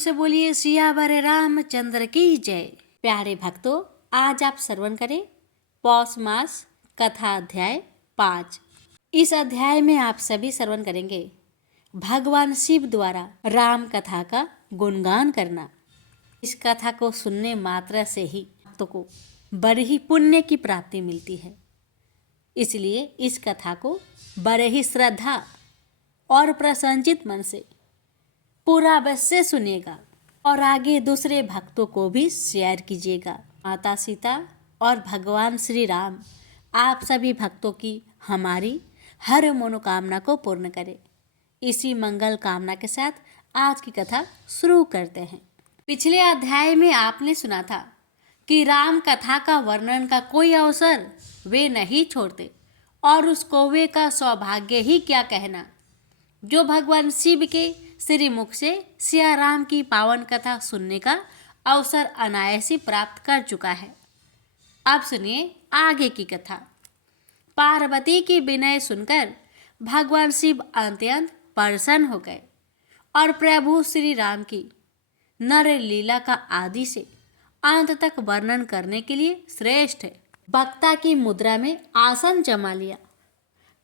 से बोलिए सियावर रामचंद्र की जय। प्यारे भक्तों, आज आप श्रवण करें पौष मास कथा अध्याय 5। इस अध्याय में आप सभी श्रवण करेंगे भगवान शिव द्वारा राम कथा का गुणगान करना। इस कथा को सुनने मात्र से ही भक्तों को बड़ी ही पुण्य की प्राप्ति मिलती है, इसलिए इस कथा को बड़े ही श्रद्धा और प्रसन्नचित मन से पूरा अवश्य सुनिएगा और आगे दूसरे भक्तों को भी शेयर कीजिएगा। माता सीता और भगवान श्री राम आप सभी भक्तों की हमारी हर मनोकामना को पूर्ण करें। इसी मंगल कामना के साथ आज की कथा शुरू करते हैं। पिछले अध्याय में आपने सुना था कि राम कथा का वर्णन का कोई अवसर वे नहीं छोड़ते और उस कौवे का सौभाग्य ही क्या कहना जो भगवान शिव के श्री मुख से सिया राम की पावन कथा सुनने का अवसर अनायास ही प्राप्त कर चुका है। अब सुनिए आगे की कथा। पार्वती की विनय सुनकर भगवान शिव अत्यंत प्रसन्न हो गए और प्रभु श्री राम की नर लीला का आदि से अंत तक वर्णन करने के लिए श्रेष्ठ वक्ता की मुद्रा में आसन जमा लिया।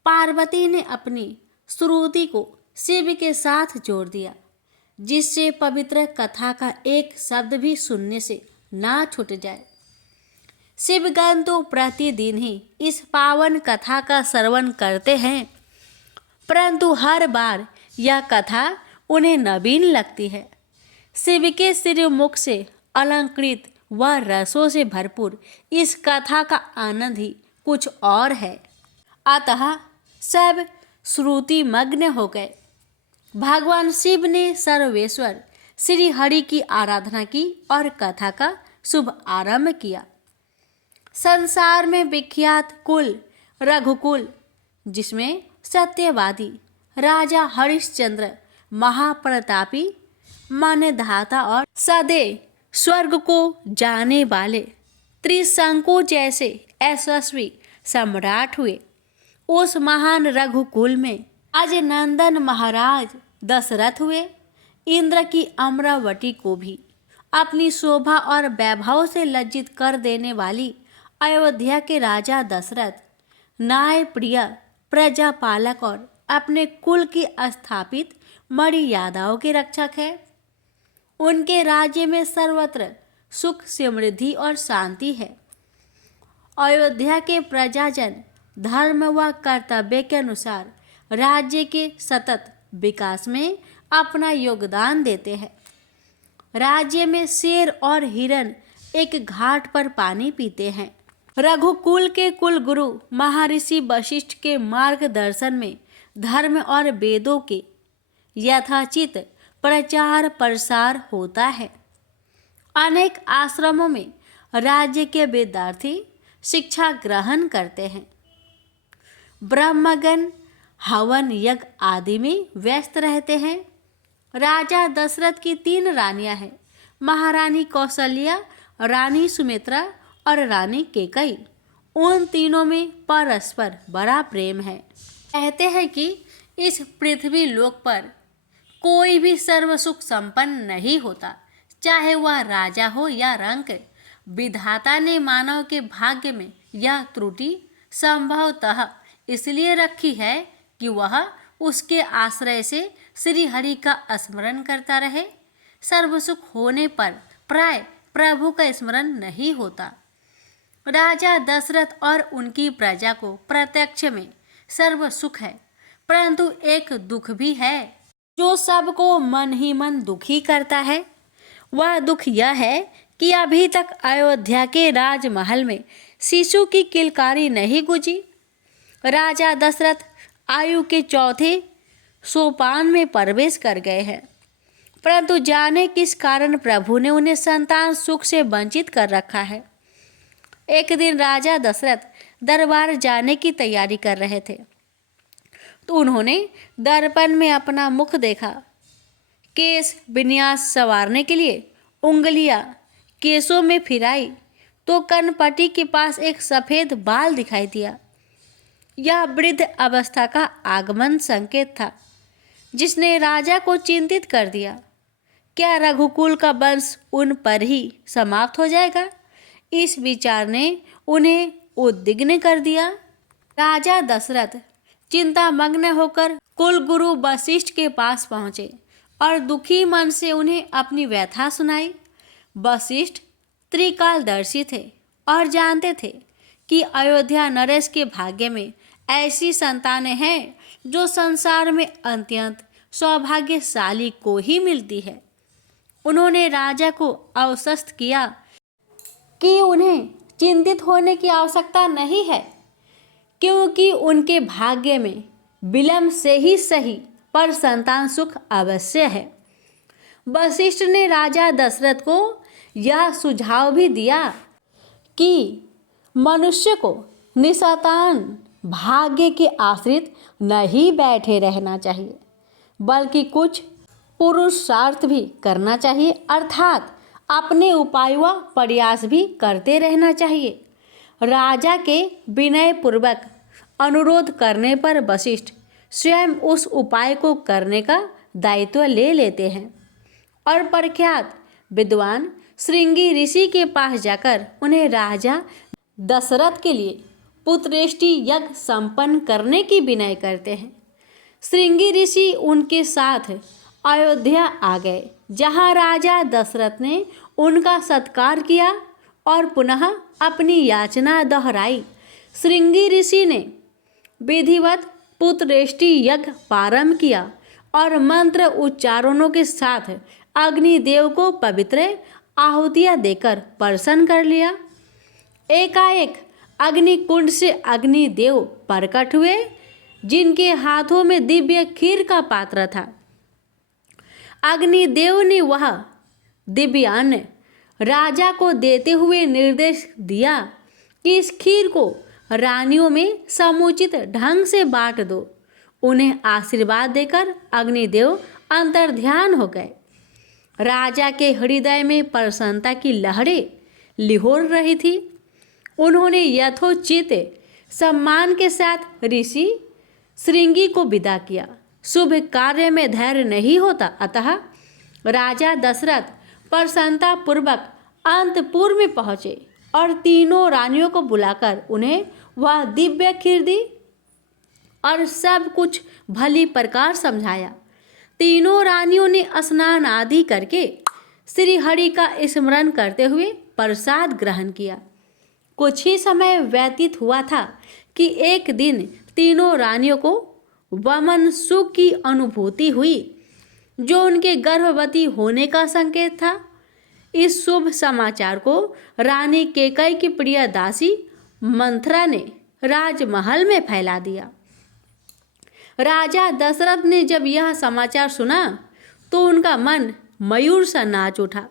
पार्वती ने अपनी श्रुति को शिव के साथ जोड़ दिया, जिससे पवित्र कथा का एक शब्द भी सुनने से ना छूट जाए। शिवगण तो प्रतिदिन ही इस पावन कथा का श्रवण करते हैं, परंतु हर बार यह कथा उन्हें नवीन लगती है। शिव के श्री मुख से अलंकृत व रसों से भरपूर इस कथा का आनंद ही कुछ और है। अतः सब श्रुति मग्न हो गए। भगवान शिव ने सर्वेश्वर श्री हरि की आराधना की और कथा का शुभ आरंभ किया। संसार में विख्यात कुल रघुकुल, जिसमें सत्यवादी राजा हरिश्चंद्र महाप्रतापी मान्यधाता और सदैव स्वर्ग को जाने वाले त्रिशंकु जैसे यशस्वी सम्राट हुए। उस महान रघुकुल में अजनंदन महाराज दशरथ हुए। इंद्र की अमरावती को भी अपनी शोभा और वैभव से लज्जित कर देने वाली अयोध्या के राजा दशरथ न्याय प्रिय प्रजापालक और अपने कुल की स्थापित मर्यादाओं के रक्षक है। उनके राज्य में सर्वत्र सुख समृद्धि और शांति है। अयोध्या के प्रजाजन धर्म व कर्तव्य के अनुसार राज्य के सतत विकास में अपना योगदान देते हैं। राज्य में शेर और हिरण एक घाट पर पानी पीते हैं। रघुकुल के कुल गुरु महर्षि वशिष्ठ के मार्गदर्शन में धर्म और वेदों के यथाचित प्रचार प्रसार होता है। अनेक आश्रमों में राज्य के विद्यार्थी शिक्षा ग्रहण करते हैं। ब्रह्मगण हवन यज्ञ आदि में व्यस्त रहते हैं। राजा दशरथ की 3 रानियां हैं, महारानी कौशल्या, रानी सुमित्रा और रानी केकई। उन तीनों में परस्पर बड़ा प्रेम है। कहते हैं कि इस पृथ्वी लोक पर कोई भी सर्व सुख संपन्न नहीं होता, चाहे वह राजा हो या रंक। विधाता ने मानव के भाग्य में यह त्रुटि संभवतः इसलिए रखी है कि वह उसके आश्रय से श्री हरि का स्मरण करता रहे। सर्व सुख होने पर प्राय प्रभु का स्मरण नहीं होता। राजा दशरथ और उनकी प्रजा को प्रत्यक्ष में सर्व सुख है, परंतु एक दुख भी है जो सबको मन ही मन दुखी करता है। वह दुख यह है कि अभी तक अयोध्या के राजमहल में शिशु की किलकारी नहीं गुजी। राजा दशरथ आयु के 4थे सोपान में प्रवेश कर गए हैं, परंतु जाने किस कारण प्रभु ने उन्हें संतान सुख से वंचित कर रखा है। एक दिन राजा दशरथ दरबार जाने की तैयारी कर रहे थे, तो उन्होंने दर्पण में अपना मुख देखा। केश विन्यास संवारने के लिए उंगलियां केशों में फिराई तो कनपटी के पास एक सफेद बाल दिखाई दिया। यह वृद्ध अवस्था का आगमन संकेत था, जिसने राजा को चिंतित कर दिया। क्या रघुकुल का वंश उन पर ही समाप्त हो जाएगा? इस विचार ने उन्हें उद्विग्न कर दिया। राजा दशरथ चिंतामग्न होकर कुलगुरु वशिष्ठ के पास पहुंचे और दुखी मन से उन्हें अपनी व्यथा सुनाई। वशिष्ठ त्रिकालदर्शी थे और जानते थे कि अयोध्या नरेश के भाग्य में ऐसी संतानें हैं जो संसार में अत्यंत सौभाग्यशाली को ही मिलती है। उन्होंने राजा को आश्वस्त किया कि उन्हें चिंतित होने की आवश्यकता नहीं है, क्योंकि उनके भाग्य में विलंब से ही सही पर संतान सुख अवश्य है। वशिष्ठ ने राजा दशरथ को यह सुझाव भी दिया कि मनुष्य को निसंतान भाग्य के आश्रित नहीं बैठे रहना चाहिए, बल्कि कुछ पुरुषार्थ भी करना चाहिए, अर्थात अपने उपाय व प्रयास भी करते रहना चाहिए। राजा के विनय पूर्वक अनुरोध करने पर वशिष्ठ स्वयं उस उपाय को करने का दायित्व ले लेते हैं और प्रख्यात विद्वान श्रृंगी ऋषि के पास जाकर उन्हें राजा दशरथ के लिए पुत्रेष्टि यज्ञ संपन्न करने की विनय करते हैं। श्रृंगी ऋषि उनके साथ अयोध्या आ गए, जहां राजा दशरथ ने उनका सत्कार किया और पुनः अपनी याचना दोहराई। श्रृंगी ऋषि ने विधिवत पुत्रेष्टि यज्ञ प्रारंभ किया और मंत्र उच्चारणों के साथ अग्निदेव को पवित्र आहुतियां देकर प्रसन्न कर लिया। एकाएक अग्निकुंड से अग्निदेव प्रकट हुए, जिनके हाथों में दिव्य खीर का पात्र था। अग्निदेव ने वह दिव्यान्न राजा को देते हुए निर्देश दिया कि इस खीर को रानियों में समुचित ढंग से बांट दो। उन्हें आशीर्वाद देकर अग्निदेव अंतर्ध्यान हो गए। राजा के हृदय में प्रसन्नता की लहरें लिहोर रही थी। उन्होंने यथोचित सम्मान के साथ ऋषि श्रृंगी को विदा किया। शुभ कार्य में धैर्य नहीं होता, अतः राजा दशरथ प्रसन्नता पूर्वक अंतपुर में पहुँचे और तीनों रानियों को बुलाकर उन्हें वह दिव्य खीर दी और सब कुछ भली प्रकार समझाया। तीनों रानियों ने स्नान आदि करके श्री हरि का स्मरण करते हुए प्रसाद ग्रहण किया। कुछ ही समय व्यतीत हुआ था कि एक दिन तीनों रानियों को वमन सुख की अनुभूति हुई, जो उनके गर्भवती होने का संकेत था। इस शुभ समाचार को रानी केकई की प्रिय दासी मंथरा ने राजमहल में फैला दिया। राजा दशरथ ने जब यह समाचार सुना तो उनका मन मयूर सा नाच उठा।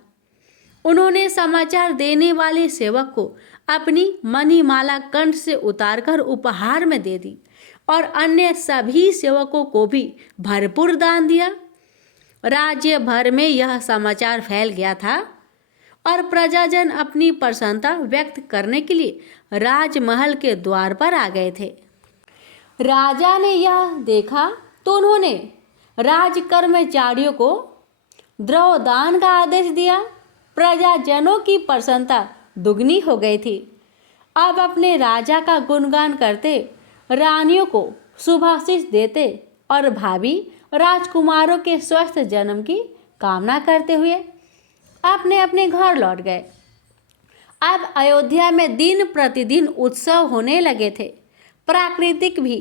उन्होंने समाचार देने वाले सेवक को अपनी मणिमाला कंठ से उतारकर उपहार में दे दी और अन्य सभी सेवकों को भी भरपूर दान दिया। राज्य भर में यह समाचार फैल गया था और प्रजाजन अपनी प्रसन्नता व्यक्त करने के लिए राजमहल के द्वार पर आ गए थे। राजा ने यह देखा तो उन्होंने राजकर्मचारियों को द्रव्यदान का आदेश दिया। प्रजाजनों की प्रसन्नता दुगनी हो गई थी। अब अपने राजा का गुणगान करते, रानियों को शुभाशीष देते और भावी राजकुमारों के स्वस्थ जन्म की कामना करते हुए अपने अपने घर लौट गए। अब अयोध्या में दिन प्रतिदिन उत्सव होने लगे थे। प्राकृतिक भी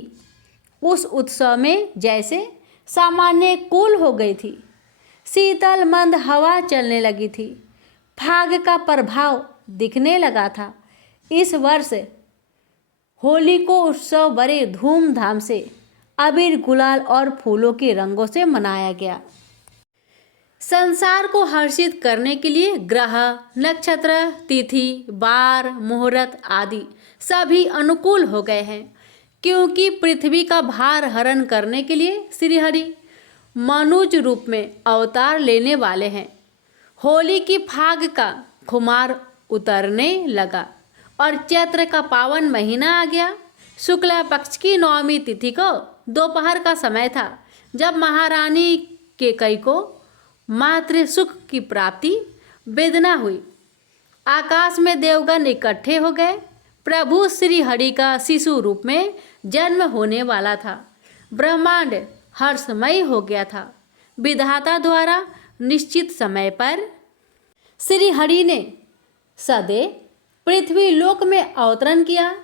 उस उत्सव में जैसे सामान्य कूल हो गई थी। शीतल मंद हवा चलने लगी थी। फाग का प्रभाव दिखने लगा था। इस वर्ष होली को उत्सव बड़े धूमधाम से अबीर गुलाल और फूलों के रंगों से मनाया गया। संसार को हर्षित करने के लिए ग्रह, नक्षत्र, तिथि, वार, मुहूर्त आदि सभी अनुकूल हो गए हैं, क्योंकि पृथ्वी का भार हरण करने के लिए श्रीहरि मनुज रूप में अवतार लेने वाले हैं। होली की फाग का खुमार उतरने लगा और चैत्र का पावन महीना आ गया। शुक्ला पक्ष की नवमी तिथि को दोपहर का समय था, जब महारानी केकई को मातृ सुख की प्राप्ति वेदना हुई। आकाश में देवगण इकट्ठे हो गए। प्रभु श्री हरि का शिशु रूप में जन्म होने वाला था। ब्रह्मांड हर्षमय हो गया था। विधाता द्वारा निश्चित समय पर श्री हरि ने सदैव पृथ्वी लोक में अवतरण किया।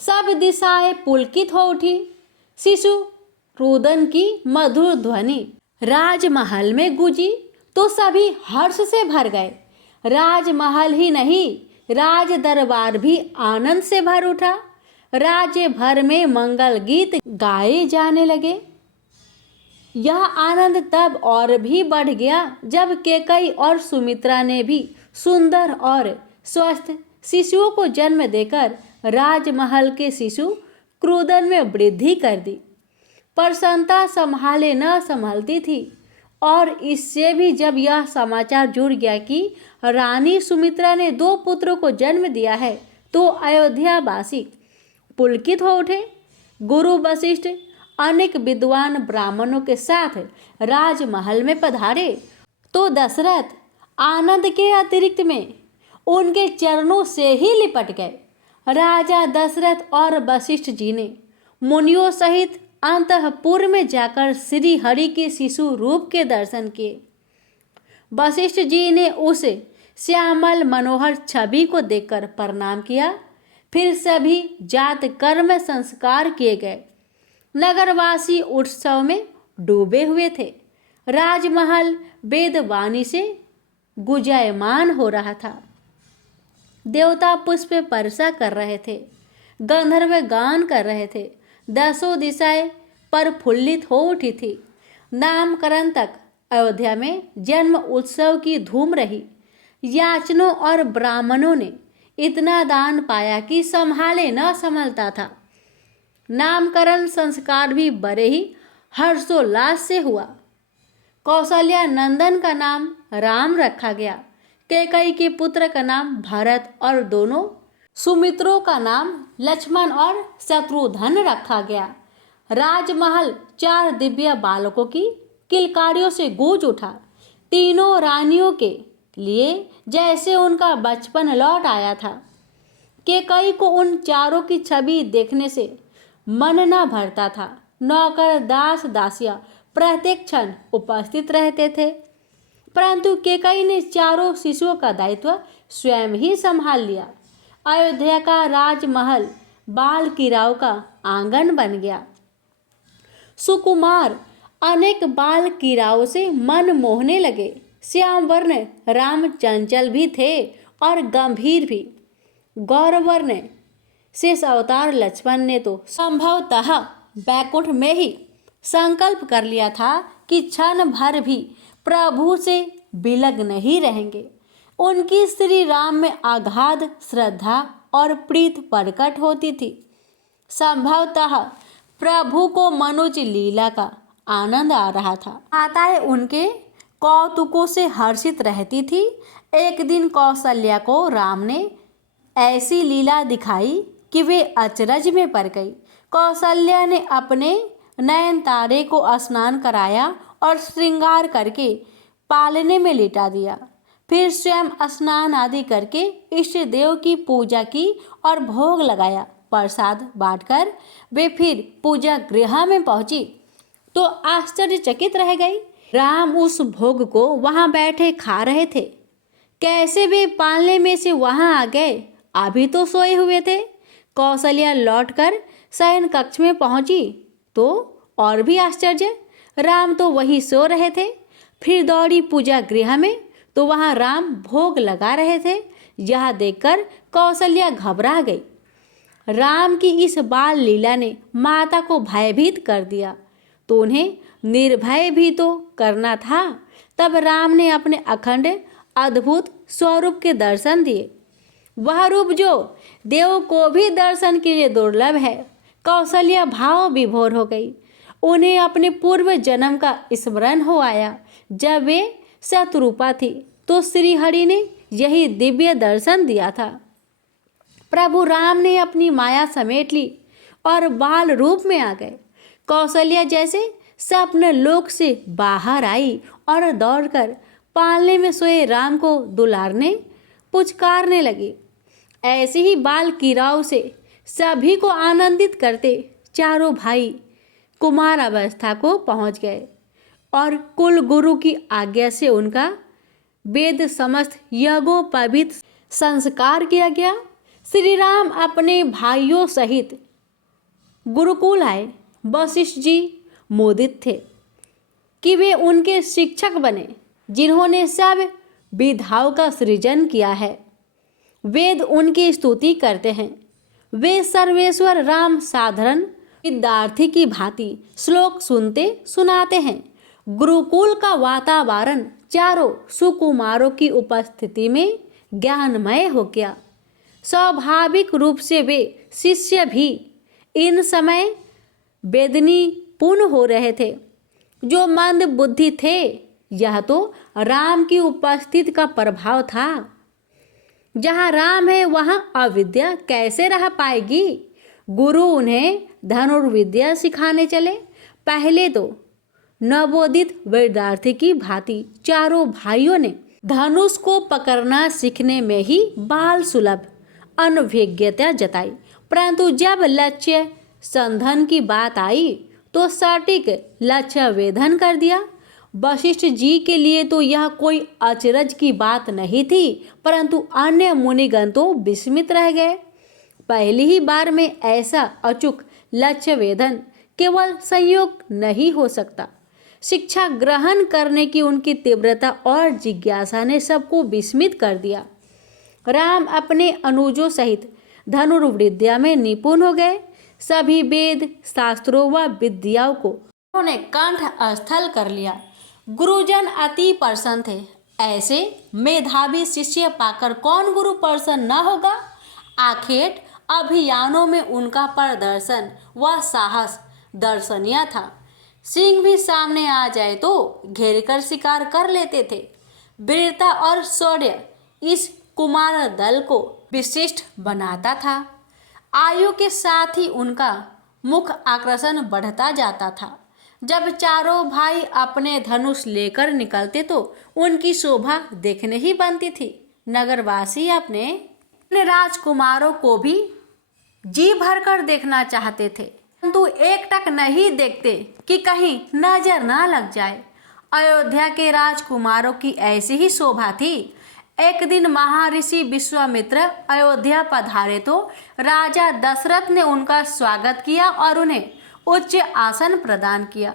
सब दिशाएं पुलकित हो उठी। शिशु रुदन की मधुर ध्वनि राजमहल में गूंजी तो सभी हर्ष से भर गए। राजमहल ही नहीं, राज दरबार भी आनंद से भर उठा। राज्य भर में मंगल गीत गाए जाने लगे। यह आनंद तब और भी बढ़ गया जब कैकेयी और सुमित्रा ने भी सुंदर और स्वस्थ शिशुओं को जन्म देकर राजमहल के शिशु क्रोधन में वृद्धि कर दी। प्रसन्नता संभाले न संभलती थी। और इससे भी जब यह समाचार जुड़ गया कि रानी सुमित्रा ने 2 पुत्रों को जन्म दिया है तो अयोध्यावासी पुलकित हो उठे। गुरु वशिष्ठ अनेक विद्वान ब्राह्मणों के साथ राजमहल में पधारे तो दशरथ आनंद के अतिरिक्त में उनके चरणों से ही लिपट गए। राजा दशरथ और वशिष्ठ जी ने मुनियों सहित अंतःपुर में जाकर श्री हरि के शिशु रूप के दर्शन किए। वशिष्ठ जी ने उस श्यामल मनोहर छवि को देखकर प्रणाम किया। फिर सभी जात कर्म संस्कार किए गए। नगरवासी उत्सव में डूबे हुए थे। राजमहल वेदवाणी से गुंजायमान हो रहा था। देवता पुष्प वर्षा कर रहे थे। गंधर्व गान कर रहे थे। 10 दिशाएं प्रफुल्लित हो उठी थी। नामकरण तक अयोध्या में जन्म उत्सव की धूम रही। याचनों और ब्राह्मणों ने इतना दान पाया कि संभाले न संभलता था। नामकरण संस्कार भी बड़े ही हर्षोल्लास से हुआ। कौशल्या नंदन का नाम राम रखा गया। कैकेयी के पुत्र का नाम भरत और दोनों सुमित्रों का नाम लक्ष्मण और शत्रुघ्न रखा गया। राजमहल 4 दिव्य बालकों की किलकारियों से गूंज उठा। तीनों रानियों के लिए जैसे उनका बचपन लौट आया था। कैकेयी को उन चारों की छवि देखने से मन न भरता था। नौकर दास दासियां प्रत्येक क्षण उपस्थित रहते थे, परंतु कैकेयी ने चारों शिशुओं का दायित्व स्वयं ही संभाल लिया। अयोध्या का राजमहल बाल किराओं का आंगन बन गया। सुकुमार अनेक बाल किराओं से मन मोहने लगे। श्याम वर्ण राम चंचल भी थे और गंभीर भी। गौरवर्ण शेष अवतार लक्ष्मण ने तो संभवतः बैकुंठ में ही संकल्प कर लिया था कि क्षण भर भी प्रभु से विलग नहीं रहेंगे। उनकी श्री राम में अगाध श्रद्धा और प्रीत प्रकट होती थी। संभवतः प्रभु को मनोज लीला का आनंद आ रहा था। माताएं उनके कौतुकों से हर्षित रहती थी। एक दिन कौशल्या को राम ने ऐसी लीला दिखाई कि वे अचरज में पड़ गई। कौशल्या ने अपने नयन तारे को स्नान कराया और श्रृंगार करके पालने में लिटा दिया। फिर स्वयं स्नान आदि करके इष्ट देव की पूजा की और भोग लगाया। प्रसाद बांटकर वे फिर पूजा गृह में पहुंची तो आश्चर्यचकित रह गई। राम उस भोग को वहां बैठे खा रहे थे। कैसे वे पालने में से वहां आ गए? अभी तो सोए हुए थे। कौशल्या लौटकर शयन कक्ष में पहुंची तो और भी आश्चर्य, राम तो वहीं सो रहे थे। फिर दौड़ी पूजा गृह में तो वहां राम भोग लगा रहे थे। यह देखकर कौशल्या घबरा गई। राम की इस बाल लीला ने माता को भयभीत कर दिया तो उन्हें निर्भय भी तो करना था। तब राम ने अपने अखंड अद्भुत स्वरूप के दर्शन दिए। वह रूप जो देव को भी दर्शन के लिए दुर्लभ है। कौशल्या भाव विभोर हो गई। उन्हें अपने पूर्व जन्म का स्मरण हो आया। जब वे शतरूपा थी तो श्री हरि ने यही दिव्य दर्शन दिया था। प्रभु राम ने अपनी माया समेट ली और बाल रूप में आ गए। कौशल्या जैसे स्वप्न लोक से बाहर आई और दौड़कर पालने में सोए राम को दुलारने पुचकारने लगी। ऐसे ही बाल कीड़ाओं से सभी को आनंदित करते चारों भाई कुमार अवस्था को पहुंच गए और कुल गुरु की आज्ञा से उनका वेद समस्त यज्ञोपवीत संस्कार किया गया। श्री राम अपने भाइयों सहित गुरुकुल आए। वशिष्ठ जी मोदित थे कि वे उनके शिक्षक बने, जिन्होंने सब विधाओं का सृजन किया है। वेद उनकी स्तुति करते हैं। वे सर्वेश्वर राम साधारण विद्यार्थी की भांति श्लोक सुनते सुनाते हैं। गुरुकुल का वातावरण चारों सुकुमारों की उपस्थिति में ज्ञानमय हो गया। स्वाभाविक रूप से वे शिष्य भी इन समय वेदनी पूर्ण हो रहे थे। जो मंद बुद्धि थे, यह तो राम की उपस्थिति का प्रभाव था। जहाँ राम है वहाँ अविद्या कैसे रह पाएगी। गुरु उन्हें धनुर्विद्या सिखाने चले। पहले तो नवोदित विद्यार्थी की भांति चारों भाइयों ने धनुष को पकड़ना सीखने में ही बाल सुलभ अनभिज्ञता जताई, परंतु जब लक्ष्य संधन की बात आई तो सटीक लक्ष्य वेधन कर दिया। वशिष्ठ जी के लिए तो यह कोई अचरज की बात नहीं थी, परंतु अन्य मुनिगण तो विस्मित रह गए। पहली ही बार में ऐसा अचूक लक्ष्य वेधन केवल संयोग नहीं हो सकता। शिक्षा ग्रहण करने की उनकी तीव्रता और जिज्ञासा ने सबको विस्मित कर दिया। राम अपने अनुजों सहित धनुर्विद्या में निपुण हो गए। सभी वेद शास्त्रों व विद्याओं को उन्होंने कंठ स्थल कर लिया। गुरुजन अति प्रसन्न थे। ऐसे मेधावी शिष्य पाकर कौन गुरु प्रसन्न न होगा। आखिर अभियानों में उनका प्रदर्शन व साहस दर्शनीय था। सिंह भी सामने आ जाए तो घेर कर शिकार कर लेते थे। वीरता और शौर्य इस कुमार दल को विशिष्ट बनाता था। आयु के साथ ही उनका मुख आकर्षण बढ़ता जाता था। जब चारों भाई अपने धनुष लेकर निकलते तो उनकी शोभा देखने ही बनती थी। नगरवासी अपने राजकुमारों को भी जी भरकर देखना चाहते थे, परंतु एक टक नहीं देखते कि कहीं नजर ना लग जाए। अयोध्या के राजकुमारों की ऐसी ही शोभा थी। एक दिन महर्षि विश्वामित्र अयोध्या पधारे तो राजा दशरथ ने उनका स्वागत किया और उन्हें उच्च आसन प्रदान किया।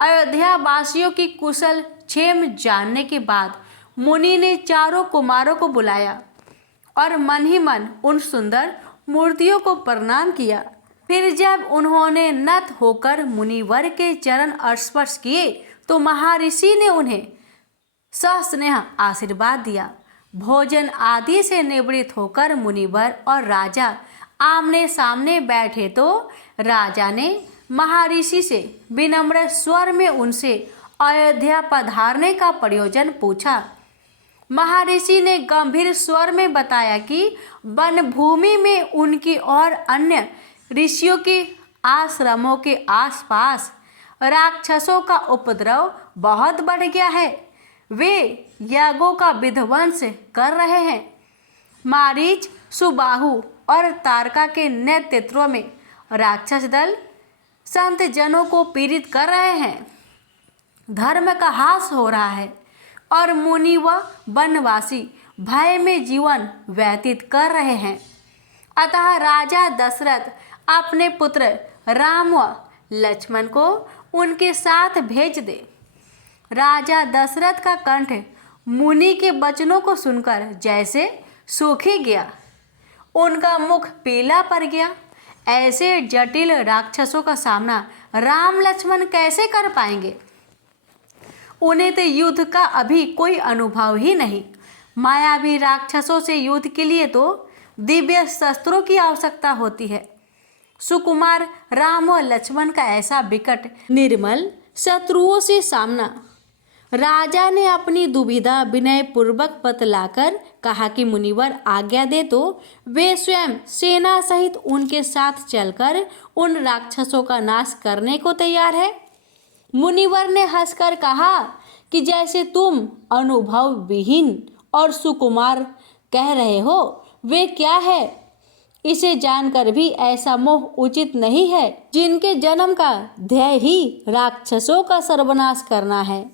अयोध्या वासियों की कुशल क्षेम जानने के बाद मुनि ने चारों कुमारों को बुलाया और मन ही मन उन सुंदर मूर्तियों को प्रणाम किया। फिर जब उन्होंने नत होकर मुनिवर के चरण स्पर्श किए तो महर्षि ने उन्हें सस्नेह आशीर्वाद दिया। भोजन आदि से निवृत्त होकर मुनिवर और राजा आमने सामने बैठे तो राजा ने महर्षि से विनम्र स्वर में उनसे अयोध्या पधारने का प्रयोजन पूछा। महर्षि ने गंभीर स्वर में बताया कि वन भूमि में उनकी और अन्य ऋषियों के आश्रमों के आसपास राक्षसों का उपद्रव बहुत बढ़ गया है। वे यागों का विध्वंस कर रहे हैं। मारीच, सुबाहु और तारका के नेतृत्व में राक्षस दल संत जनों को पीड़ित कर रहे हैं। धर्म का ह्रास हो रहा है और मुनि व वनवासी भय में जीवन व्यतीत कर रहे हैं। अतः राजा दशरथ अपने पुत्र राम व लक्ष्मण को उनके साथ भेज दे। राजा दशरथ का कंठ मुनि के वचनों को सुनकर जैसे सूख ही गया। उनका मुख पीला पड़ गया। ऐसे जटिल राक्षसों का सामना राम लक्ष्मण कैसे कर पाएंगे। उन्हें तो युद्ध का अभी कोई अनुभव ही नहीं। मायावी राक्षसों से युद्ध के लिए तो दिव्य शस्त्रों की आवश्यकता होती है। सुकुमार राम और लक्ष्मण का ऐसा विकट निर्मल शत्रुओं से सामना। राजा ने अपनी दुविधा विनय पूर्वक बतलाकर कहा कि मुनिवर आज्ञा दे तो वे स्वयं सेना सहित उनके साथ चलकर उन राक्षसों का नाश करने को तैयार है। मुनिवर ने हंसकर कहा कि जैसे तुम अनुभव विहीन और सुकुमार कह रहे हो वे क्या है? इसे जानकर भी ऐसा मोह उचित नहीं है, जिनके जन्म का ध्येय ही राक्षसों का सर्वनाश करना है।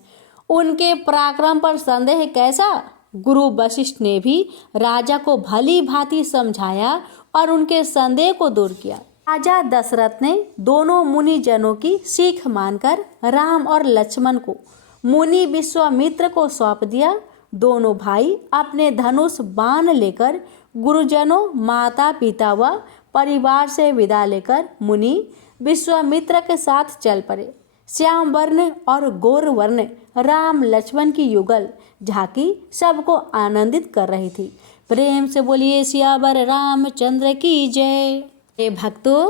उनके पराक्रम पर संदेह कैसा? गुरु वशिष्ठ ने भी राजा को भली भांति समझाया और उनके संदेह को दूर किया। राजा दशरथ ने दोनों मुनि जनों की सीख मानकर राम और लक्ष्मण को मुनि विश्वामित्र को सौंप दिया। दोनों भाई अपने धनुष बाण लेकर गुरुजनों, माता पिता व परिवार से विदा लेकर मुनि विश्वामित्र के साथ चल पड़े। श्याम वर्ण और गौर वर्ण राम लक्ष्मण की युगल झांकी सबको आनंदित कर रही थी। प्रेम से बोलिए सियावर रामचंद्र की जय। हे भक्तों,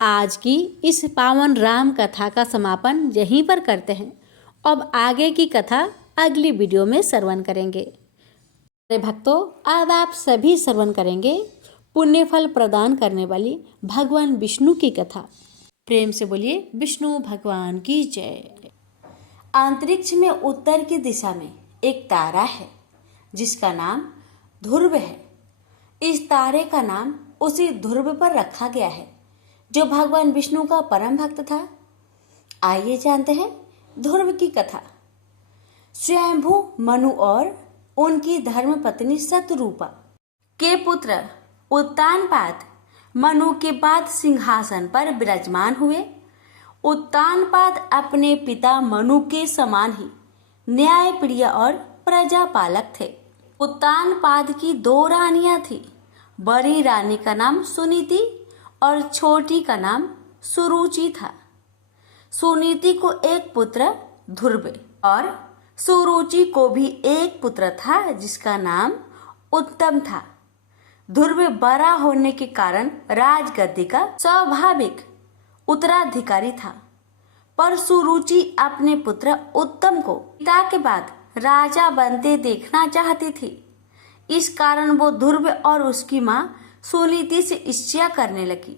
आज की इस पावन राम कथा का समापन यहीं पर करते हैं। अब आगे की कथा अगली वीडियो में श्रवण करेंगे। अरे भक्तों, आज आप सभी श्रवण करेंगे पुण्य फल प्रदान करने वाली भगवान विष्णु की कथा। प्रेम से बोलिए विष्णु भगवान की जय। अंतरिक्ष में उत्तर की दिशा में एक तारा है जिसका नाम ध्रुव है। इस तारे का नाम उसी ध्रुव पर रखा गया है जो भगवान विष्णु का परम भक्त था। आइए जानते हैं ध्रुव की कथा। स्वयंभू मनु और उनकी धर्मपत्नी शतरूपा के पुत्र उत्तानपाद मनु के बाद सिंहासन पर विराजमान हुए। उत्तानपाद अपने पिता मनु के समान ही न्यायप्रिय और प्रजापालक थे। उत्तानपाद की 2 रानियां थी। बड़ी रानी का नाम सुनीति और छोटी का नाम सुरुचि था। सुनीति को एक पुत्र ध्रुव और सुरुचि को भी एक पुत्र था जिसका नाम उत्तम था। ध्रुव बड़ा होने के कारण राजगद्दी का स्वाभाविक उत्तराधिकारी था, पर सुरुचि अपने पुत्र उत्तम को पिता के बाद राजा बनते देखना चाहती थी। इस कारण वो ध्रुव और उसकी माँ सुनीति से ईर्ष्या करने लगी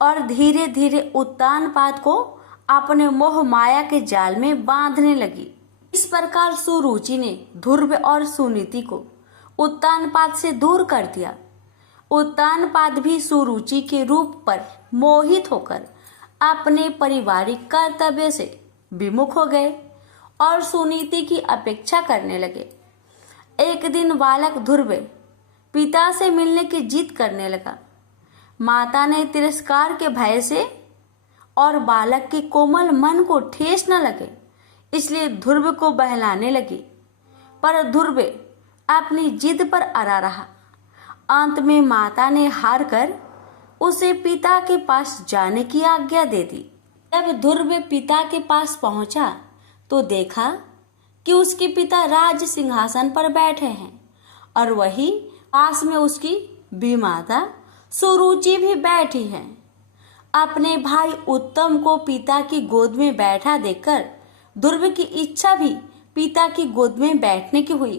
और धीरे धीरे उत्तानपाद को अपने मोह माया के जाल में बांधने लगी। इस प्रकार सुरुचि ने ध्रुव और सुनीति को उत्तानपाद से दूर कर दिया। उत्तानपाद भी सुरुचि के रूप पर मोहित होकर अपने पारिवारिक कर्तव्य से विमुख हो गए और सुनीति की अपेक्षा करने लगे। एक दिन बालक ध्रुव पिता से मिलने की जिद करने लगा। माता ने तिरस्कार के भय से और बालक के कोमल मन को ठेस न लगे इसलिए ध्रुव को बहलाने लगी, पर ध्रुव अपनी जिद पर अड़ा रहा। अंत में माता ने हार कर उसे पिता के पास जाने की आज्ञा दे दी। जब ध्रुव पिता के पास पहुंचा तो देखा कि उसके पिता राज सिंहासन पर बैठे हैं और वही पास में उसकी बीमाता सुरुचि भी बैठी है। अपने भाई उत्तम को पिता की गोद में बैठा देखकर ध्रुव की इच्छा भी पिता की गोद में बैठने की हुई,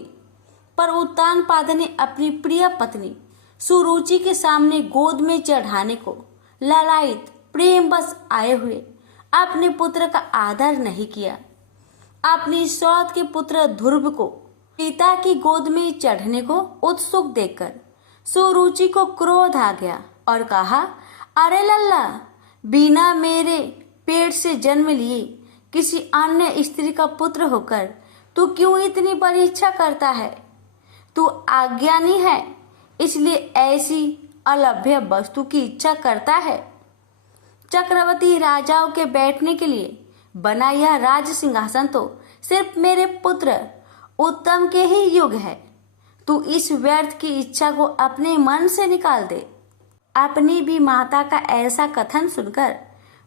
पर उत्तानपाद ने अपनी प्रिय पत्नी सुरुचि के सामने गोद में चढ़ाने को लालायित प्रेम बस आए हुए अपने पुत्र का आदर नहीं किया। अपनी सौत के पुत्र ध्रुव को पिता की गोद में चढ़ने को उत्सुक देखकर सुरुचि को क्रोध आ गया और कहा, अरे लल्ला, बिना मेरे पेट से जन्म लिए किसी अन्य स्त्री का पुत्र होकर तू क्यों इतनी बड़ी इच्छा करता है? तू अज्ञानी है इसलिए ऐसी अलभ्य वस्तु की इच्छा करता है। चक्रवर्ती राजाओं के बैठने के लिए बना यह राज सिंहासन तो सिर्फ मेरे पुत्र उत्तम के ही युग है। तू इस व्यर्थ की इच्छा को अपने मन से निकाल दे। अपनी भी माता का ऐसा कथन सुनकर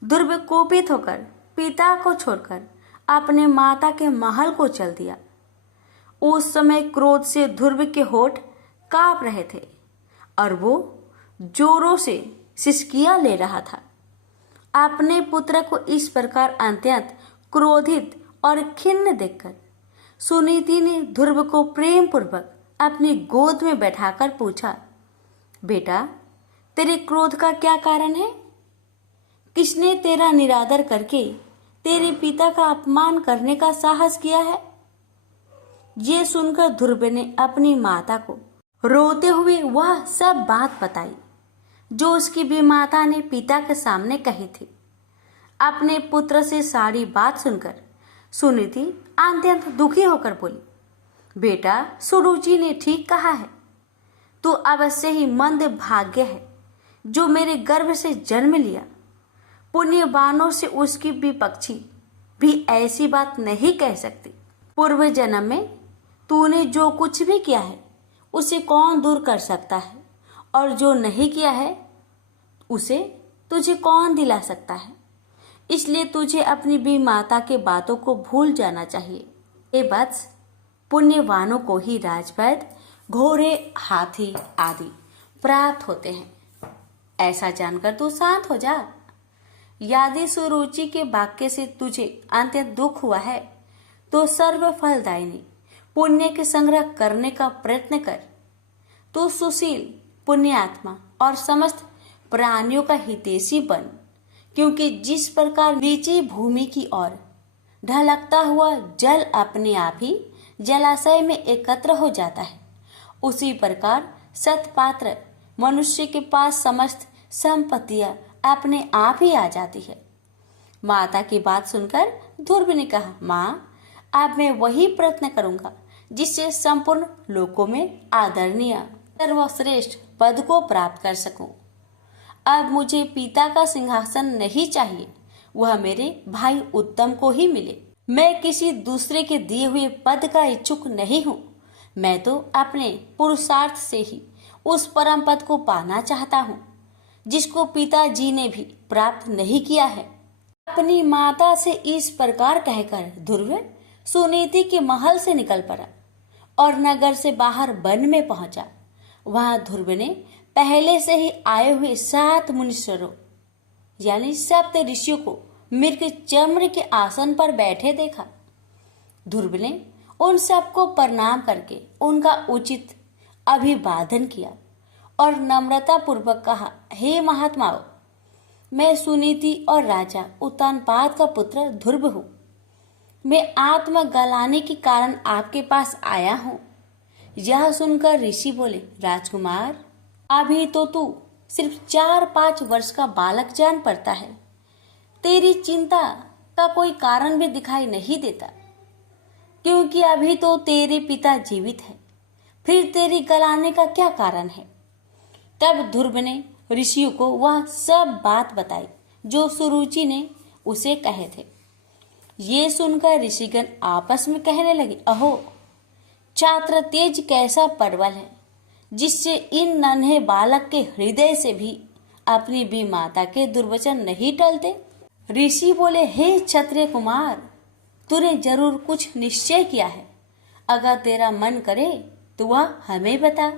ध्रुव कोपित होकर पिता को छोड़कर अपने माता के महल को चल दिया। उस समय क्रोध से ध्रुव के होठ कांप रहे थे और वो जोरों से सिसकियां ले रहा था। अपने पुत्र को इस प्रकार अत्यंत क्रोधित और खिन्न देखकर सुनीति ने ध्रुव को प्रेम पूर्वक अपनी गोद में बैठाकर पूछा, बेटा, तेरे क्रोध का क्या कारण है? किसने तेरा निरादर करके तेरे पिता का अपमान करने का साहस किया है? ये सुनकर ध्रुव ने अपनी माता को रोते हुए वह सब बात बताई जो उसकी भी माता ने पिता के सामने कही थी। अपने पुत्र से सारी बात सुनकर सुनीति अत्यंत दुखी होकर बोली, बेटा, सुरुचि ने ठीक कहा है। तू अवश्य ही मंद भाग्य है जो मेरे गर्भ से जन्म लिया। पुण्यवानों से उसकी विपक्षी भी ऐसी बात नहीं कह सकती। पूर्व जन्म में तूने जो कुछ भी किया है उसे कौन दूर कर सकता है, और जो नहीं किया है उसे तुझे कौन दिला सकता है। इसलिए तुझे अपनी भी माता के बातों को भूल जाना चाहिए। ये बात पुण्यवानों को ही राजवैद्य, घोड़े, हाथी आदि प्राप्त होते हैं। ऐसा जानकर तू शांत हो जा। यदि सुरुचि के वाक्य से तुझे अत्यंत दुख हुआ है तो सर्व फलदायिनी पुण्य के संग्रह करने का प्रयत्न कर। तू सुशील, पुण्यात्मा और समस्त प्राणियों का हितैषी बन, क्योंकि जिस प्रकार नीची भूमि की ओर ढलकता हुआ जल अपने आप ही जलाशय में एकत्र हो जाता है, उसी प्रकार सत्पात्र मनुष्य के पास समस्त संपत्तियां अपने आप ही आ जाती है। माता की बात सुनकर ध्रुव ने कहा, माँ, अब मैं वही प्रयत्न करूंगा जिससे संपूर्ण लोकों में आदरणीय सर्वश्रेष्ठ पद को प्राप्त कर सकूं। अब मुझे पिता का सिंहासन नहीं चाहिए, वह मेरे भाई उत्तम को ही मिले। मैं किसी दूसरे के दिए हुए पद का इच्छुक नहीं हूँ। मैं तो अपने पुरुषार्थ से ही उस परम पद को पाना चाहता हूँ जिसको पिताजी ने भी प्राप्त नहीं किया है। अपनी माता से इस प्रकार कहकर ध्रुव सुनीति के महल से निकल पड़ा और नगर से बाहर वन में पहुंचा। वहां ध्रुव ने पहले से ही आए हुए 7 मुनीश्वरों यानी सप्त ऋषियों को मृग चम्र के आसन पर बैठे देखा। ध्रुव ने उन सबको प्रणाम करके उनका उचित अभिवादन किया और नम्रता पूर्वक कहा, हे महात्माओं, मैं सुनीति और राजा उत्तानपाद का पुत्र ध्रुव हूँ। मैं आत्मा गलाने के कारण आपके पास आया हूँ। यह सुनकर ऋषि बोले, राजकुमार, अभी तो तू सिर्फ 4-5 वर्ष का बालक जान पड़ता है। तेरी चिंता का कोई कारण भी दिखाई नहीं देता, क्योंकि अभी तो तेरे पिता जीवित है। फिर तेरी गलाने का क्या कारण है? तब ध्रुव ने ऋषियों को वह सब बात बताई जो सुरुचि ने उसे कहे थे। ये सुनकर ऋषिगण आपस में कहने लगे, अहो, छात्र तेज कैसा परवल है जिससे इन नन्हे बालक के हृदय से भी अपनी भी माता के दुर्वचन नहीं टलते। ऋषि बोले, हे क्षत्रिय कुमार, तूने जरूर कुछ निश्चय किया है। अगर तेरा मन करे तो वह हमें बता।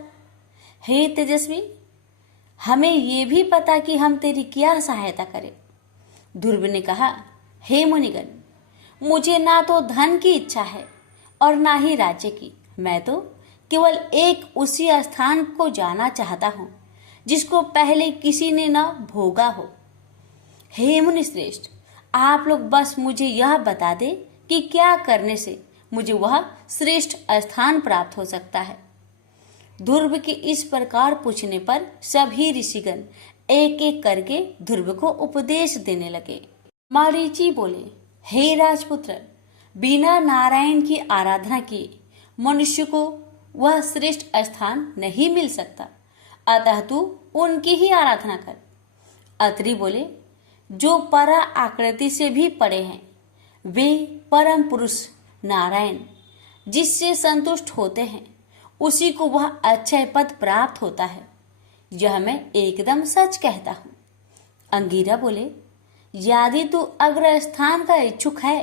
हे तेजस्वी, हमें ये भी पता कि हम तेरी क्या सहायता करें। ध्रुव ने कहा, हे मुनिगण, मुझे ना तो धन की इच्छा है और ना ही राज्य की। मैं तो केवल एक उसी स्थान को जाना चाहता हूँ जिसको पहले किसी ने न भोगा हो। हे मुनि श्रेष्ठ, आप लोग बस मुझे यह बता दे कि क्या करने से मुझे वह श्रेष्ठ स्थान प्राप्त हो सकता है। ध्रुव के इस प्रकार पूछने पर सभी ऋषिगण एक एक करके ध्रुव को उपदेश देने लगे। मरीचि बोले, हे राजपुत्र, बिना नारायण की आराधना किए मनुष्य को वह श्रेष्ठ स्थान नहीं मिल सकता, अतः तू उनकी ही आराधना कर। अत्रि बोले, जो परा आकृति से भी पड़े हैं वे परम पुरुष नारायण जिससे संतुष्ट होते हैं उसी को वह अक्षय पद प्राप्त होता है। यह मैं एकदम सच कहता हूँ। अंगिरा बोले, यदि तू अग्र स्थान का इच्छुक है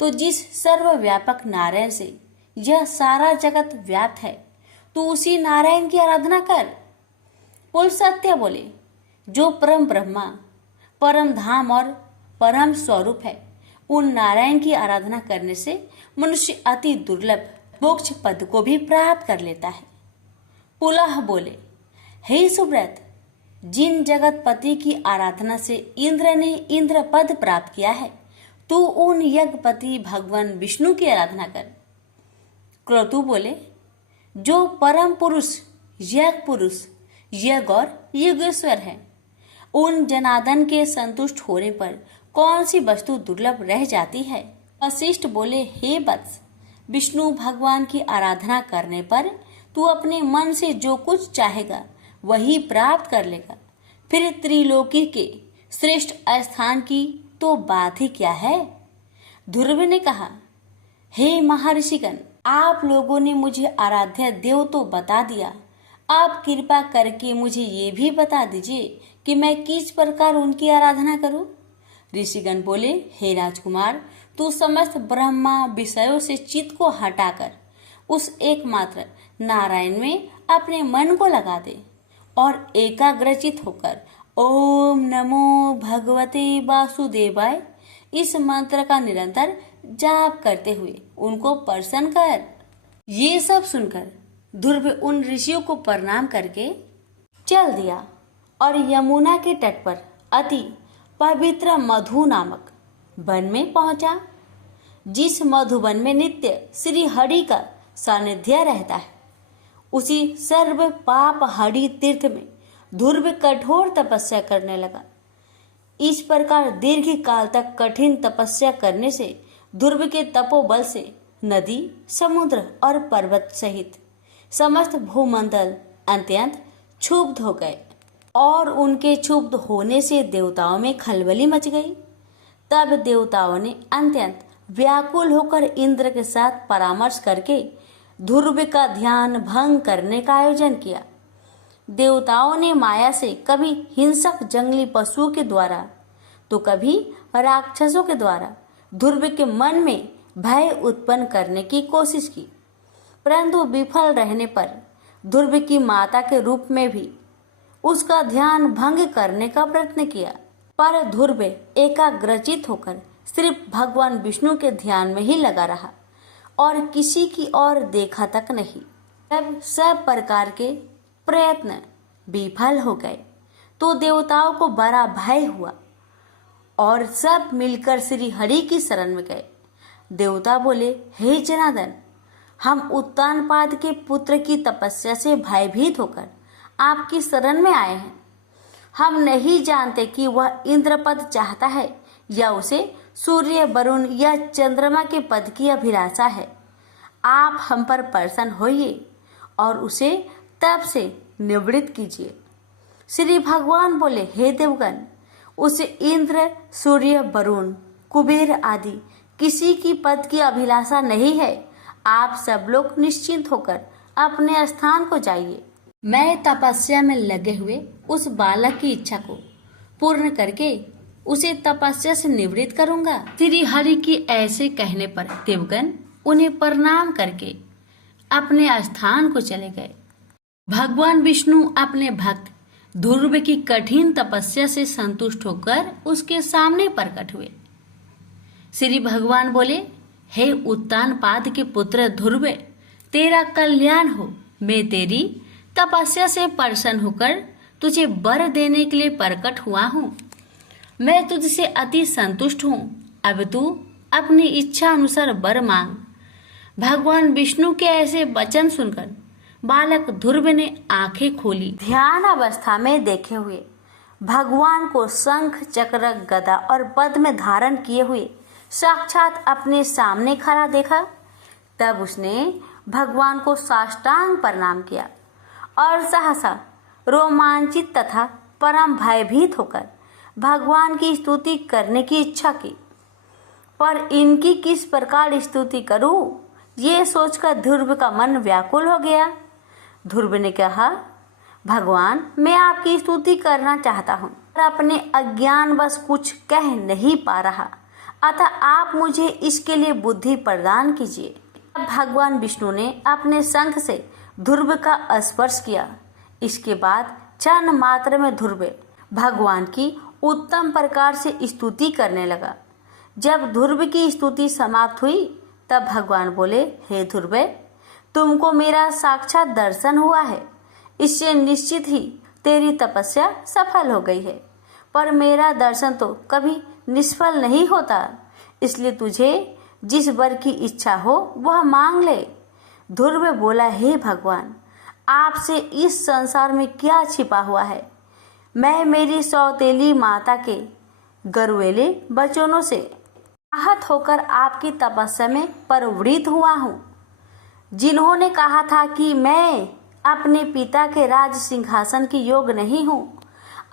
तो जिस सर्वव्यापक नारायण से यह सारा जगत व्याप्त है तू उसी नारायण की आराधना कर। पुलस्त्य बोले, जो परम ब्रह्मा, परम धाम और परम स्वरूप है, उन नारायण की आराधना करने से मनुष्य अति दुर्लभ मोक्ष पद को भी प्राप्त कर लेता है। पुलह बोले, हे सुव्रत, जिन जगतपति की आराधना से इंद्र ने इंद्र पद प्राप्त किया है तू उन यज्ञपति भगवान विष्णु की आराधना कर। क्रतु बोले, जो परम पुरुष, यज्ञ पुरुष, यज्ञ और योगेश्वर है, उन जनार्दन के संतुष्ट होने पर कौन सी वस्तु दुर्लभ रह जाती है। वशिष्ठ बोले, हे वत्स, विष्णु भगवान की आराधना करने पर तू अपने मन से जो कुछ चाहेगा वही प्राप्त कर लेगा। फिर त्रिलोकी के श्रेष्ठ स्थान की तो बात ही क्या है। ध्रुव ने कहा, हे महर्षिगण, आप लोगों ने मुझे आराध्य देव तो बता दिया, आप कृपा करके मुझे ये भी बता दीजिए कि मैं किस प्रकार उनकी आराधना करूं। ऋषिगण बोले, हे राजकुमार, तू समस्त ब्रह्मा विषयों से चित्त को हटाकर उस एकमात्र नारायण में अपने मन को लगा दे और एकाग्रचित होकर ओम नमो भगवते वासुदेवाय इस मंत्र का निरंतर जाप करते हुए उनको प्रसन्न कर। ये सब सुनकर ध्रुव उन ऋषियों को प्रणाम करके चल दिया और यमुना के तट पर अति पवित्र मधु नामक वन में पहुंचा, जिस मधुवन में नित्य श्री हरि का सानिध्य रहता है। उसी सर्व पाप हरि तीर्थ में ध्रुव कठोर तपस्या करने लगा। इस प्रकार दीर्घ काल तक कठिन तपस्या करने से ध्रुव के तपोबल से नदी, समुद्र और पर्वत सहित समस्त भूमंडल अत्यंत क्षुब्ध हो गए और उनके क्षुब्ध होने से देवताओं में खलबली मच गई। तब देवताओं ने अत्यंत व्याकुल होकर इंद्र के साथ परामर्श करके ध्रुव का ध्यान भंग करने का आयोजन किया। देवताओं ने माया से कभी हिंसक जंगली पशुओं के द्वारा तो कभी राक्षसों के द्वारा ध्रुव के मन में भय उत्पन्न करने की कोशिश की, परंतु विफल रहने पर ध्रुव की माता के रूप में भी उसका ध्यान भंग करने का प्रयत्न किया। पर ध्रुव एकाग्रचित होकर सिर्फ भगवान विष्णु के ध्यान में ही लगा रहा और किसी की ओर देखा तक नहीं। जब सब प्रकार के प्रयत्न विफल हो गए तो देवताओं को बड़ा भय हुआ और सब मिलकर श्री हरि की शरण में गए। देवता बोले, हे जनार्दन, हम उत्तानपाद के पुत्र की तपस्या से भयभीत होकर आपकी शरण में आए हैं। हम नहीं जानते कि वह इंद्रपद चाहता है या उसे सूर्य, वरुण या चंद्रमा के पद की अभिलाषा है। आप हम पर प्रसन्न होइए और उसे तप से निवृत्त कीजिए। श्री भगवान बोले, हे देवगण, उसे इंद्र, सूर्य, वरुण, कुबेर आदि किसी की पद की अभिलाषा नहीं है। आप सब लोग निश्चिंत होकर अपने स्थान को जाइए। मैं तपस्या में लगे हुए उस बालक की इच्छा को पूर्ण करके उसे तपस्या से निवृत्त करूंगा। श्री हरि की ऐसे कहने पर देवगण उन्हें प्रणाम करके अपने स्थान को चले गए। भगवान विष्णु अपने भक्त ध्रुव की कठिन तपस्या से संतुष्ट होकर उसके सामने प्रकट हुए। श्री भगवान बोले, हे उत्तानपाद के पुत्र ध्रुव, तेरा कल्याण हो। मैं तेरी तपस्या से प्रसन्न होकर तुझे वर देने के लिए प्रकट हुआ हूँ। मैं तुझसे अति संतुष्ट हूँ। अब तू अपनी इच्छा अनुसार वर मांग। भगवान विष्णु के ऐसे वचन सुनकर बालक ध्रुव ने आंखें खोली। ध्यान अवस्था में देखे हुए भगवान को शंख, चक्र, गदा और पद्म धारण किए हुए साक्षात अपने सामने खड़ा देखा। तब उसने भगवान को साष्टांग प्रणाम किया और सहसा रोमांचित तथा परम भयभीत होकर भगवान की स्तुति करने की इच्छा की। पर इनकी किस प्रकार स्तुति करूं, ये सोचकर ध्रुव का मन व्याकुल हो गया। ध्रुव ने कहा, भगवान, मैं आपकी स्तुति करना चाहता हूँ पर अपने अज्ञानवश कुछ कह नहीं पा रहा, अतः आप मुझे इसके लिए बुद्धि प्रदान कीजिए। भगवान विष्णु ने अपने शंख से ध्रुव का स्पर्श किया। इसके बाद क्षण मात्र में ध्रुव भगवान की उत्तम प्रकार से स्तुति करने लगा। जब ध्रुव की स्तुति समाप्त हुई तब भगवान बोले, हे ध्रुव, तुमको मेरा साक्षात दर्शन हुआ है। इससे निश्चित ही तेरी तपस्या सफल हो गई है। पर मेरा दर्शन तो कभी निष्फल नहीं होता, इसलिए तुझे जिस वर की इच्छा हो वह मांग ले। ध्रुव बोला, हे भगवान, आपसे इस संसार में क्या छिपा हुआ है? मैं मेरी सौतेली माता के गरुएले वचनों से आहत होकर आपकी तपस्या में प्रवृत्त हुआ हूँ, जिन्होंने कहा था कि मैं अपने पिता के राज सिंहासन की योग्य नहीं हूँ।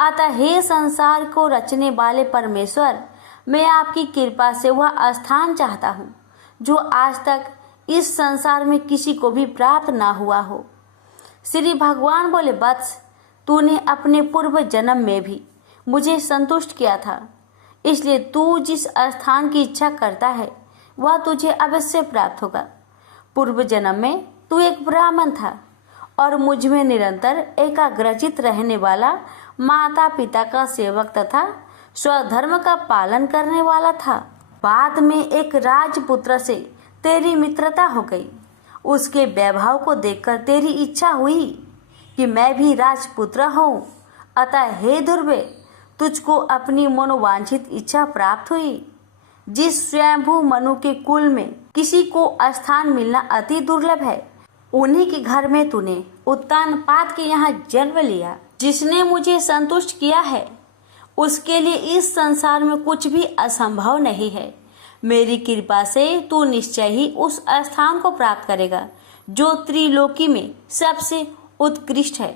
अतः हे संसार को रचने वाले परमेश्वर, मैं आपकी कृपा से वह स्थान चाहता हूँ जो आज तक इस संसार में किसी को भी प्राप्त ना हुआ हो। श्री भगवान बोले, वत्स, तूने अपने पूर्व जन्म में भी मुझे संतुष्ट किया था, इसलिए तू जिस स्थान की इच्छा करता है वह तुझे अवश्य प्राप्त होगा। पूर्व जन्म में तू एक ब्राह्मण था और मुझ में निरंतर एकाग्रचित रहने वाला माता पिता का सेवक तथा स्वधर्म का पालन करने वाला था। बाद में एक राजपुत्र से तेरी मित्रता हो गई। उसके वैभव को देखकर तेरी इच्छा हुई कि मैं भी राजपुत्र हूँ। अतः हे ध्रुवे, तुझको अपनी मनोवांछित इच्छा प्राप्त हुई। जिस स्वयंभू मनु के कुल में किसी को स्थान मिलना अति दुर्लभ है, उन्हीं के घर में तूने उत्तानपाद के यहाँ जन्म लिया। जिसने मुझे संतुष्ट किया है उसके लिए इस संसार में कुछ भी असंभव नहीं है। मेरी कृपा से तू निश्चय ही उस स्थान को प्राप्त करेगा जो त्रिलोकी में सबसे उत्कृष्ट है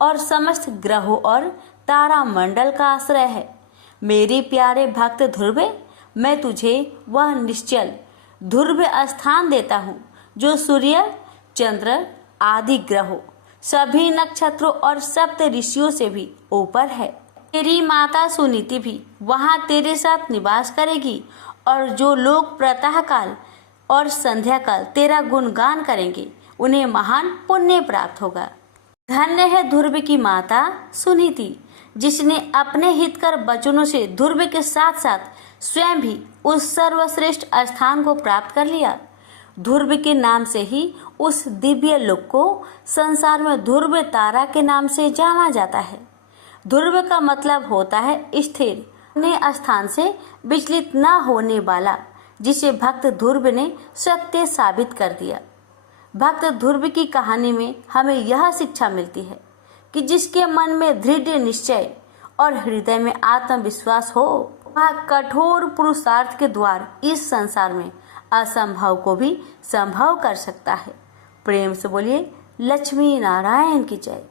और समस्त ग्रहों और तारा मंडल का आश्रय है। मेरे प्यारे भक्त ध्रुवे, मैं तुझे वह निश्चल ध्रुव स्थान देता हूँ जो सूर्य, चंद्र आदि ग्रहों, सभी नक्षत्रों और सप्त ऋषियों से भी ऊपर है। तेरी माता सुनीति भी वहाँ तेरे साथ निवास करेगी और जो लोग प्रातः काल और संध्या काल तेरा गुणगान करेंगे उन्हें महान पुण्य प्राप्त होगा। धन्य है ध्रुव की माता सुनीति, जिसने अपने हितकर वचनों से ध्रुव के साथ साथ स्वयं भी उस सर्वश्रेष्ठ स्थान को प्राप्त कर लिया। ध्रुव के नाम से ही उस दिव्य लोक को संसार में ध्रुव तारा के नाम से जाना जाता है। ध्रुव का मतलब होता है स्थिर, अपने स्थान से विचलित न होने वाला, जिसे भक्त ध्रुव ने सत्य साबित कर दिया। भक्त ध्रुव की कहानी में हमें यह शिक्षा मिलती है कि जिसके मन में दृढ़ निश्चय और हृदय में आत्मविश्वास हो, वह कठोर पुरुषार्थ के द्वार इस संसार में असंभव को भी संभव कर सकता है। प्रेम से बोलिए लक्ष्मी नारायण की जय।